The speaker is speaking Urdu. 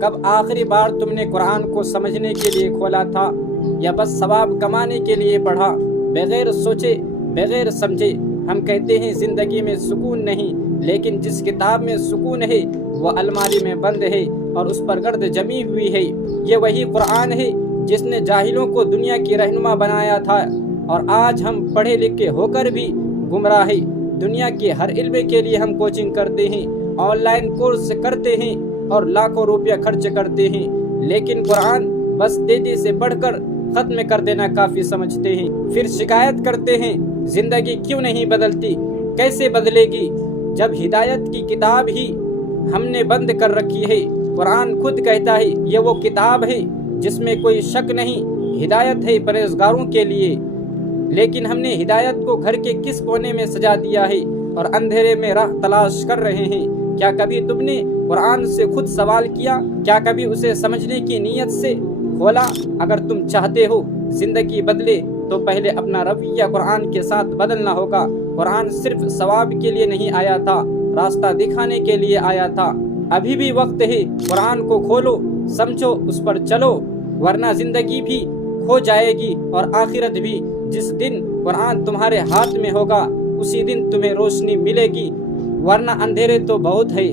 کب آخری بار تم نے قرآن کو سمجھنے کے لیے کھولا تھا، یا بس ثواب کمانے کے لیے پڑھا، بغیر سوچے بغیر سمجھے؟ ہم کہتے ہیں زندگی میں سکون نہیں، لیکن جس کتاب میں سکون ہے وہ الماری میں بند ہے اور اس پر گرد جمی ہوئی ہے۔ یہ وہی قرآن ہے جس نے جاہلوں کو دنیا کی رہنما بنایا تھا، اور آج ہم پڑھے لکھے ہو کر بھی گمراہ ہیں۔ دنیا کے ہر علم کے لیے ہم کوچنگ کرتے ہیں، آن لائن کورس کرتے ہیں اور لاکھوں روپیہ خرچ کرتے ہیں، لیکن قرآن بس تیزی سے پڑھ کر ختم کر دینا کافی سمجھتے ہیں۔ پھر شکایت کرتے ہیں زندگی کیوں نہیں بدلتی؟ کیسے بدلے گی جب ہدایت کی کتاب ہی ہم نے بند کر رکھی ہے؟ قرآن خود کہتا ہے یہ وہ کتاب ہے جس میں کوئی شک نہیں، ہدایت ہے پرہیزگاروں کے لیے، لیکن ہم نے ہدایت کو گھر کے کس کونے میں سجا دیا ہے اور اندھیرے میں راہ تلاش کر رہے ہیں۔ کیا کبھی تم نے قرآن سے خود سوال کیا؟ کیا کبھی اسے سمجھنے کی نیت سے کھولا؟ اگر تم چاہتے ہو زندگی بدلے تو پہلے اپنا رویہ قرآن کے ساتھ بدلنا ہوگا۔ قرآن صرف ثواب کے لیے نہیں آیا تھا، راستہ دکھانے کے لیے آیا تھا۔ ابھی بھی وقت ہے، قرآن کو کھولو، سمجھو، اس پر چلو، ورنہ زندگی بھی کھو جائے گی اور آخرت بھی۔ جس دن قرآن تمہارے ہاتھ میں ہوگا اسی دن تمہیں روشنی ملے گی، ورنہ اندھیرے تو بہت ہے۔